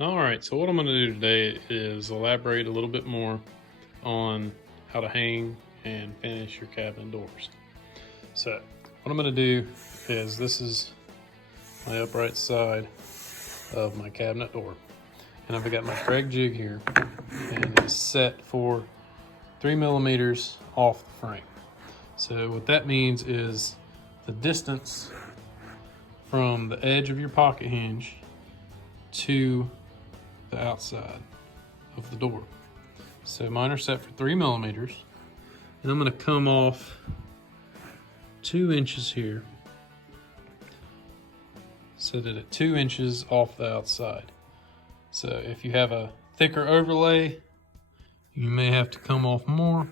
All right, so what I'm going to do today is elaborate a little bit more on how to hang and finish your cabinet doors. So what I'm going to do is, this is my upright side of my cabinet door, and I've got my Craig jig here, and it's set for 3 millimeters off the frame. So what that means is the distance from the edge of your pocket hinge to the outside of the door. So mine are set for 3 millimeters, and I'm going to come off 2 inches here, set it at 2 inches off the outside. So if you have a thicker overlay, you may have to come off more,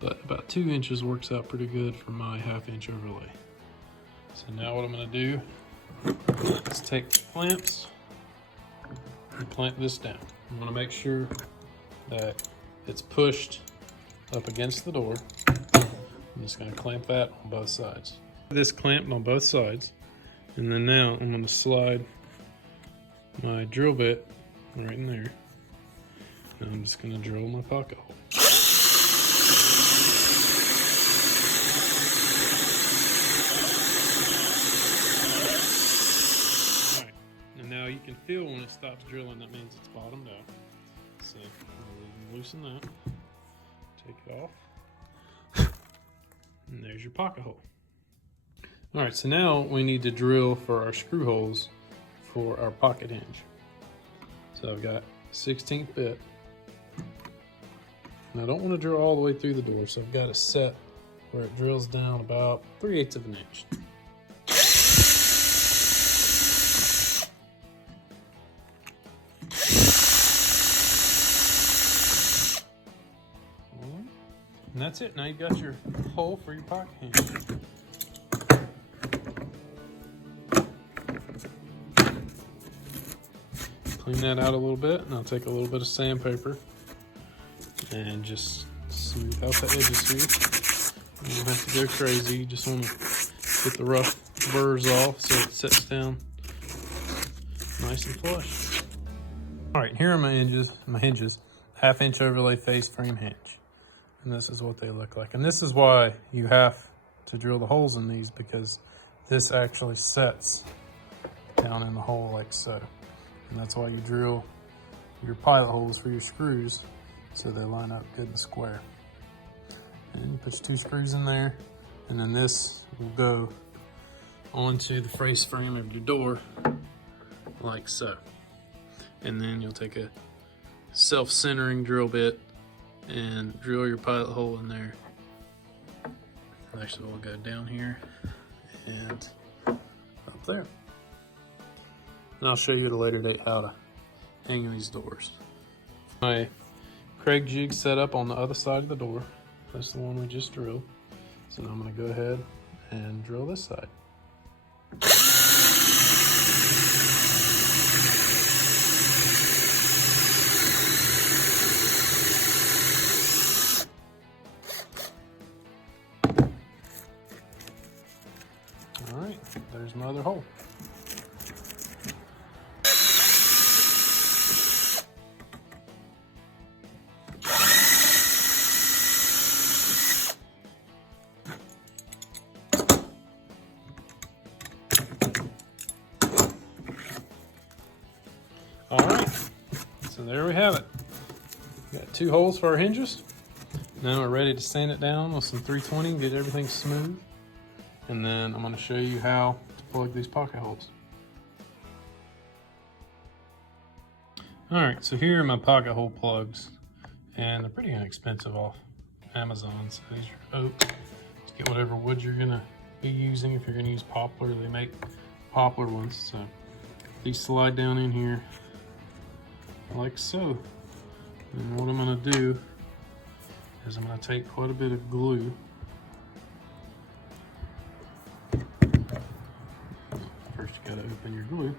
but about 2 inches works out pretty good for my 1/2 inch overlay. So now what I'm going to do is take the clamps and clamp this down. I'm going to make sure that it's pushed up against the door. I'm just going to clamp that on both sides. This clamped on both sides, and then now I'm going to slide my drill bit right in there, and I'm just going to drill my pocket hole. Alright, and now you can feel when it stops drilling, that means it's bottomed out. So loosen that, take it off, and there's your pocket hole. All right, so now we need to drill for our screw holes for our pocket hinge. So I've got 16th bit, and I don't want to drill all the way through the door, so I've got it set where it drills down about 3/8 of an inch. And that's it. Now you've got your hole for your pocket hinge. Clean that out a little bit, and I'll take a little bit of sandpaper and just smooth out the edges here. You don't have to go crazy. You just want to get the rough burrs off so it sits down nice and flush. All right, here are my hinges. 1/2 inch overlay face frame hinge. And this is what they look like. And this is why you have to drill the holes in these, because this actually sets down in the hole like so. And that's why you drill your pilot holes for your screws, so they line up good and square. And you put your 2 screws in there, and then this will go onto the face frame of your door like so. And then you'll take a self-centering drill bit and drill your pilot hole in there. Actually, we'll go down here and up there. And I'll show you at a later date how to hang these doors. My Craig jig set up on the other side of the door. That's the one we just drilled. So now I'm going to go ahead and drill this side. All right, there's my other hole. All right, so there we have it. Got 2 holes for our hinges. Now we're ready to sand it down with some 320 and get everything smooth. And then I'm going to show you how to plug these pocket holes. All right, so here are my pocket hole plugs, and they're pretty inexpensive off Amazon. So these are oak. Just get whatever wood you're going to be using. If you're going to use poplar, they make poplar ones. So these slide down in here like so. And what I'm going to do is I'm going to take quite a bit of glue. First, you got to open your glue.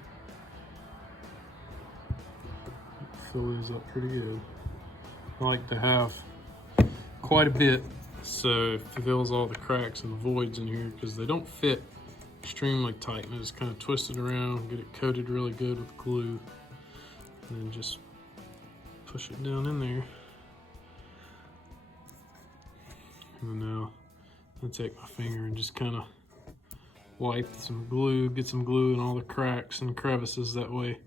Fill these up pretty good. I like to have quite a bit so it fills all the cracks and the voids in here, because they don't fit extremely tight. And I just kind of twist it around, get it coated really good with glue, and then just push it down in there. And now I take my finger and just kind of wipe some glue, get some glue in all the cracks and crevices that way.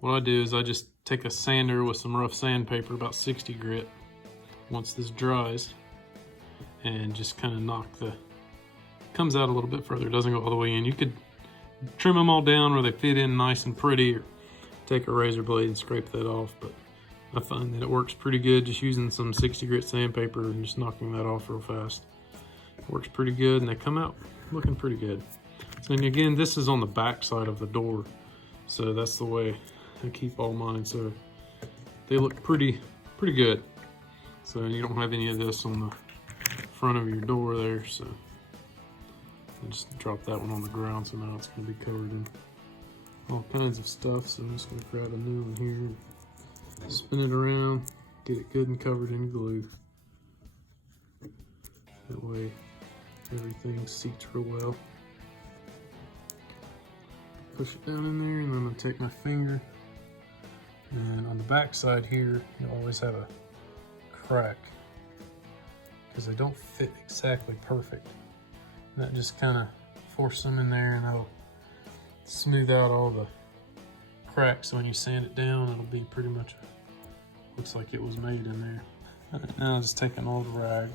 What I do is I just take a sander with some rough sandpaper, about 60 grit, once this dries, and just kind of knock comes out a little bit further, it doesn't go all the way in. You could trim them all down where they fit in nice and pretty, or take a razor blade and scrape that off, but I find that it works pretty good just using some 60 grit sandpaper and just knocking that off real fast. It works pretty good, and they come out looking pretty good. So, and again, this is on the back side of the door, so that's the way I keep all mine, so they look pretty good. So you don't have any of this on the front of your door there, so I just drop that one on the ground, so now it's going to be covered in all kinds of stuff. So I'm just going to grab a new one here, spin it around, get it good and covered in glue. That way everything seats real well. Push it down in there, and then I'm going to take my finger, and on the back side here you'll always have a crack because they don't fit exactly perfect. And that just kind of forces them in there, and that'll smooth out all the cracks. So when you sand it down, it'll be pretty much looks like it was made in there. Now I'll just take an old rag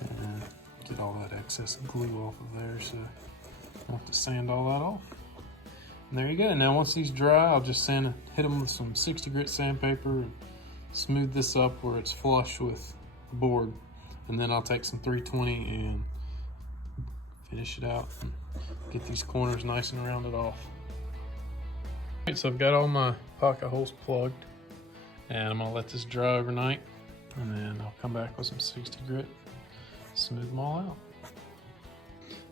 and get all that excess glue off of there, so I don't have to sand all that off. And there you go. Now once these dry, I'll just hit them with some 60 grit sandpaper and smooth this up where it's flush with the board. And then I'll take some 320 and finish it out and get these corners nice and rounded off. Alright, so I've got all my pocket holes plugged, and I'm gonna let this dry overnight, and then I'll come back with some 60 grit, smooth them all out.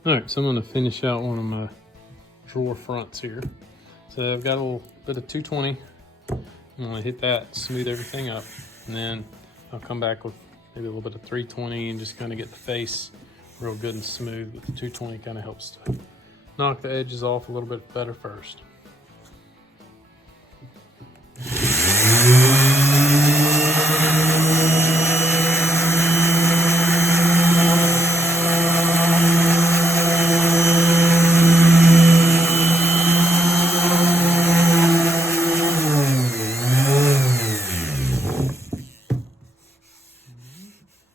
Alright, so I'm gonna finish out one of my drawer fronts here. So I've got a little bit of 220. I'm gonna hit that, smooth everything up, and then I'll come back with maybe a little bit of 320 and just kind of get the face real good and smooth. But the 220 kind of helps to knock the edges off a little bit better first.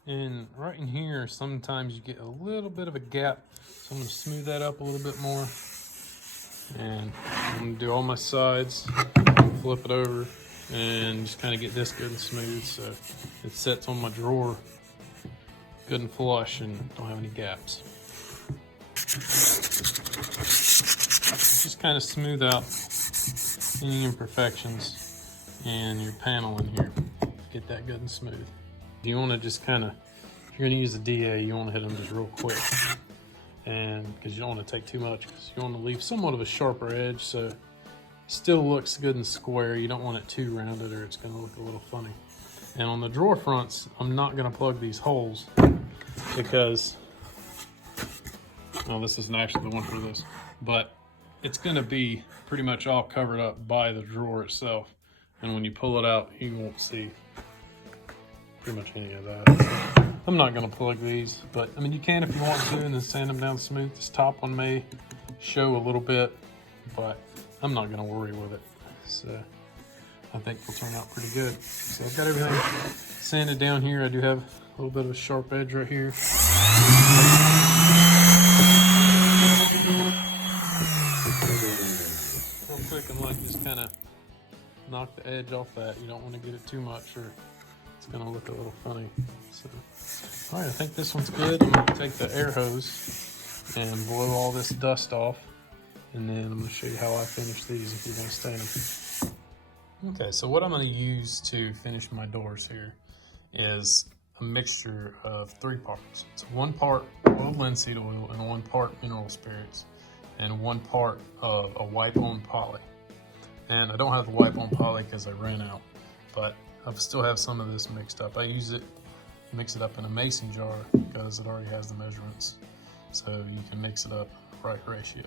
And right in here, sometimes you get a little bit of a gap, so I'm going to smooth that up a little bit more. And I'm going to do all my sides, flip it over, and just kind of get this good and smooth so it sets on my drawer good and flush and don't have any gaps. Just kind of smooth out any imperfections in your panel in here. Get that good and smooth. You want to just kind of, if you're going to use a DA, you want to hit them just real quick, and because you don't want to take too much, because you want to leave somewhat of a sharper edge so it still looks good and square. You don't want it too rounded or it's going to look a little funny. And on the drawer fronts, I'm not going to plug these holes because, well, this isn't actually the one for this, but it's going to be pretty much all covered up by the drawer itself, and when you pull it out, you won't see pretty much any of that. So I'm not going to plug these, but I mean, you can if you want to, and then sand them down smooth. This top one may show a little bit, but I'm not going to worry with it. So I think it'll turn out pretty good. So I've got everything sanded down here. I do have a little bit of a sharp edge right here. Real quick and like just kind of knock the edge off that. You don't want to get it too much or it's going to look a little funny. So, all right, I think this one's good. I'm going to take the air hose and blow all this dust off, and then I'm going to show you how I finish these if you're going to stain them. Okay, so what I'm going to use to finish my doors here is a mixture of 3 parts. It's 1 part oiled linseed oil and 1 part mineral spirits and 1 part of a wipe-on poly. And I don't have the wipe-on poly because I ran out, but I still have some of this mixed up. I mix it up in a mason jar because it already has the measurements. So you can mix it up right ratio.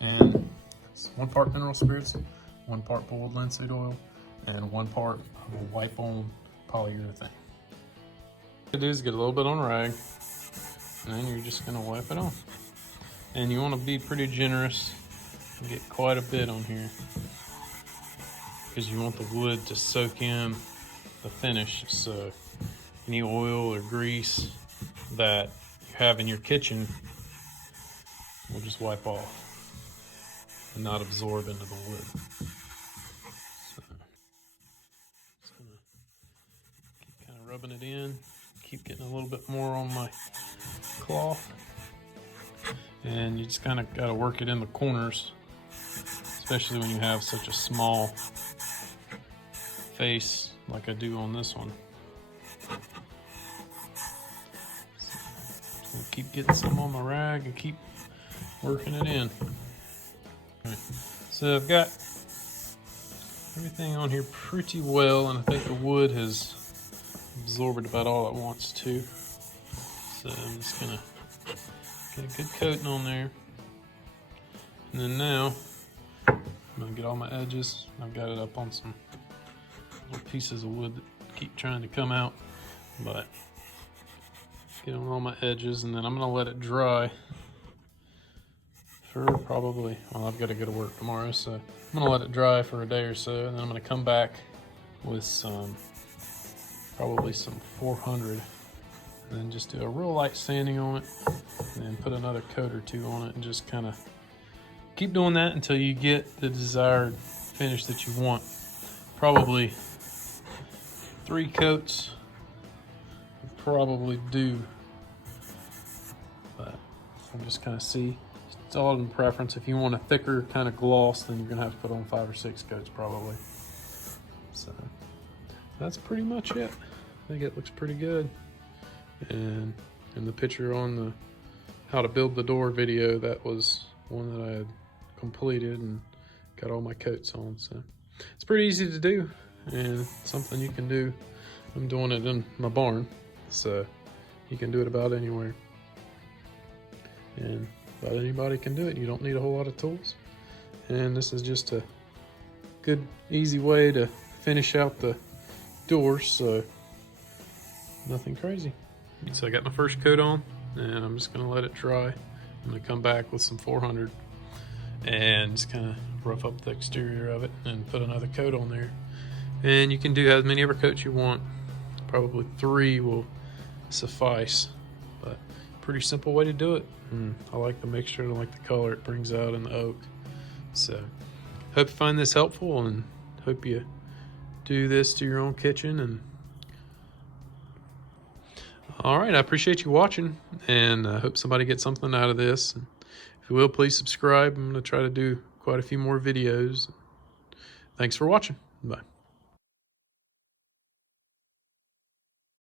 And it's 1 part mineral spirits, 1 part boiled linseed oil, and 1 part of a wipe-on polyurethane. What you do is get a little bit on a rag, and then you're just gonna wipe it on. And you wanna be pretty generous and get quite a bit on here, because you want the wood to soak in the finish. So any oil or grease that you have in your kitchen will just wipe off and not absorb into the wood. So just gonna keep kind of rubbing it in, keep getting a little bit more on my cloth, and you just kind of got to work it in the corners, especially when you have such a small face like I do on this one. So keep getting some on my rag and keep working it in. Right. So I've got everything on here pretty well, and I think the wood has absorbed about all it wants to. So I'm just gonna get a good coating on there. And then now I'm gonna get all my edges. I've got it up on some little pieces of wood that keep trying to come out, but get on all my edges, and then I'm gonna let it dry for probably, well, I've got to go to work tomorrow, so I'm gonna let it dry for a day or so, and then I'm gonna come back with probably some 400, and then just do a real light sanding on it, and then put another coat or 2 on it, and just kind of keep doing that until you get the desired finish that you want. Probably 3 coats would probably do, but I'm just kind of see. It's all in preference. If you want a thicker kind of gloss, then you're gonna have to put on 5 or 6 coats probably. So that's pretty much it. I think it looks pretty good. And in the picture on the how to build the door video, that was one that I had completed and got all my coats on. So it's pretty easy to do and something you can do. I'm doing it in my barn, so you can do it about anywhere. And about anybody can do it. You don't need a whole lot of tools. And this is just a good, easy way to finish out the doors, so nothing crazy. So I got my first coat on, and I'm just gonna let it dry. I'm gonna come back with some 400 and just kind of rough up the exterior of it and put another coat on there. And you can do as many ever coats you want. Probably 3 will suffice, but pretty simple way to do it. I like the mixture, I like the color it brings out in the oak. So hope you find this helpful, and hope you do this to your own kitchen. And all right, I appreciate you watching, and I hope somebody gets something out of this. And if you will, please subscribe. I'm going to try to do quite a few more videos. Thanks for watching. Bye.